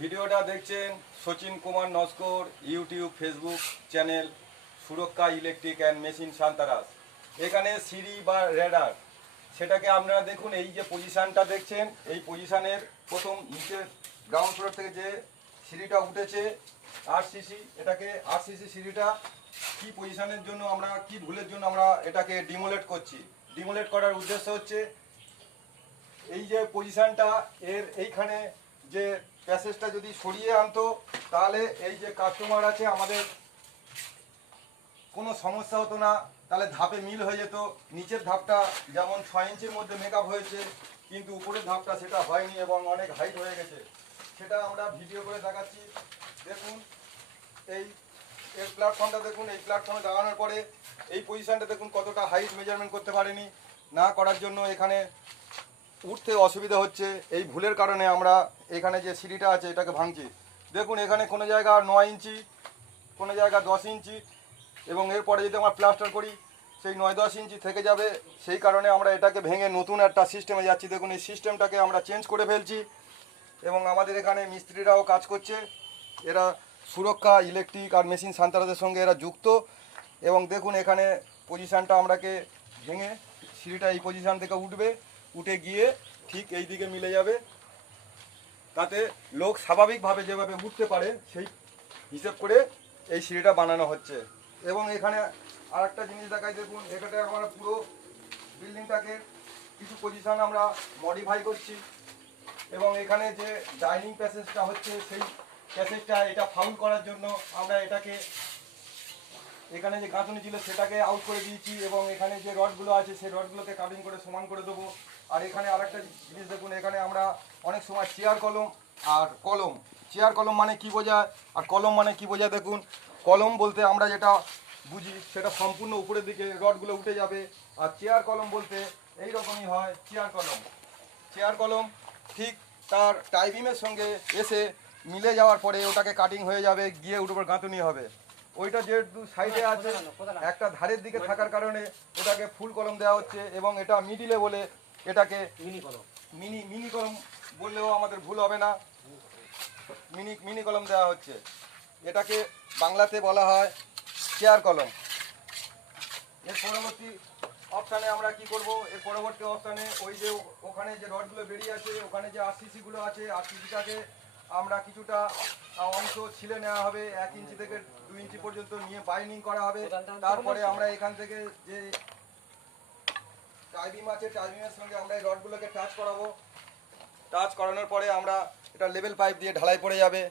ভিডিওটা দেখছেন Sachin Kumar Naskar YouTube Facebook channel সুরক্ষা ইলেকট্রিক অ্যান্ড মেশিন সান্তারাস। এখানে সিঁড়ি বা রেডার সেটাকে আপনারা দেখুন, এই যে পজিশানটা দেখছেন, এই পজিশানের প্রথম নিচে গ্রাউন্ড ফ্লোর থেকে যে সিঁড়িটা উঠেছে আরসিসি, এটাকে আরসিসি সিঁড়িটা কি পজিশানের জন্য আমরা কি ভুলের জন্য আমরা এটাকে ডিমোলেট করছি। ডিমোলেট করার উদ্দেশ্য হচ্ছে এই যে পজিশানটা এর এইখানে যে প্যাসেজটা যদি সরিয়ে আনতো তাহলে এই যে কাস্টমার আছে আমাদের কোনো সমস্যা হতো না, তাহলে ধাপে মিল হয়ে যেত। নিচের ধাপটা যেমন 6 ইঞ্চির মধ্যে মেকআপ হয়েছে, কিন্তু উপরের ধাপটা সেটা হয়নি এবং অনেক হাইট হয়ে গেছে। সেটা আমরা ভিডিও করে দেখাচ্ছি। দেখুন এই এর প্ল্যাটফর্মটা দেখুন, এই প্ল্যাটফর্মে দাঁড়ানোর পরে এই পজিশানটা দেখুন কতটা হাইট মেজারমেন্ট করতে পারেনি। না করার জন্য এখানে উঠতে অসুবিধা হচ্ছে। এই ভুলের কারণে আমরা এখানে যে সিঁড়িটা আছে এটাকে ভাঙছি। দেখুন এখানে কোনো জায়গা 9 ইঞ্চি, কোনো জায়গা 10 ইঞ্চি, এবং এরপরে যদি আমরা প্লাস্টার করি সেই 9-10 ইঞ্চি থেকে যাবে। সেই কারণে আমরা এটাকে ভেঙে নতুন একটা সিস্টেমে যাচ্ছি। দেখুন এই সিস্টেমটাকে আমরা চেঞ্জ করে ফেলছি এবং আমাদের এখানে মিস্ত্রিরাও কাজ করছে। এরা সুরক্ষা ইলেকট্রিক আর মেশিন সান্তারাসের সঙ্গে এরা যুক্ত। এবং দেখুন এখানে পজিশানটা আমরাকে ভেঙে সিঁড়িটা এই পজিশান থেকে উঠবে, উঠে গিয়ে ঠিক এই দিকে মিলে যাবে, তাতে লোক স্বাভাবিকভাবে যেভাবে উঠতে পারে সেই হিসেব করে এই সিঁড়িটা বানানো হচ্ছে। এবং এখানে আরেকটা জিনিস দেখাই, দেখুন এখানে আমরা পুরো বিল্ডিংটাকে কিছু পজিশান আমরা মডিফাই করছি এবং এখানে যে ডাইনিং প্যাসেজটা হচ্ছে সেই প্যাসেজটা এটা ফাউল করার জন্য আমরা এটাকে এখানে যে গাঁথনি ছিল সেটাকে আউট করে দিয়েছি এবং এখানে যে রডগুলো আছে সেই রডগুলোকে কাটিং করে সমান করে দেবো। আর এখানে আরেকটা জিনিস দেখুন, এখানে আমরা অনেক সময় চেয়ার কলম আর কলম, চেয়ার কলম মানে কি বোঝায় আর কলম মানে কি বোঝায়, দেখুন কলম বলতে আমরা যেটা বুঝি সেটা সম্পূর্ণ উপরের দিকে রডগুলো উঠে যাবে, আর চেয়ার কলম বলতে এই রকমই হয়। চেয়ার কলম, চেয়ার কলম ঠিক তার টাইবিমের সঙ্গে এসে মিলে যাওয়ার পরে ওটাকে কাটিং হয়ে যাবে, গিয়ে ওটার উপর গাঁথুনি হবে। ওইটা যে দু সাইডে আছে একটা ধারের দিকে থাকার কারণে ওটাকে ফুল কলম দেওয়া হচ্ছে এবং এটা মিডিলে বলে এটাকে মিনি কলম বললেও আমাদের ভুল হবে না, মিনি কলম দেওয়া হচ্ছে। এটাকে বাংলাতে বলা হয় চেয়ার কলম। এর পরবর্তী অপশানে আমরা কি করব, এর পরবর্তী অপশানে ওই যে ওখানে যে রডগুলো বেরিয়ে আছে, ওখানে যে আরসিসিগুলো আছে, আরসিসিটাকে আমরা কিছুটা অংশ ছিলে নেওয়া হবে, 1 ইঞ্চি থেকে 2 ইঞ্চি পর্যন্ত নিয়ে বাইন্ডিং করা হবে। তারপরে আমরা এখান থেকে যে টাইবিম আছে টাইবিমের সঙ্গে আমরা এই রডগুলোকে টাচ করাবো। টাচ করানোর পরে আমরা এটা লেভেল পাইপ দিয়ে ঢালাই পড়ে যাবে।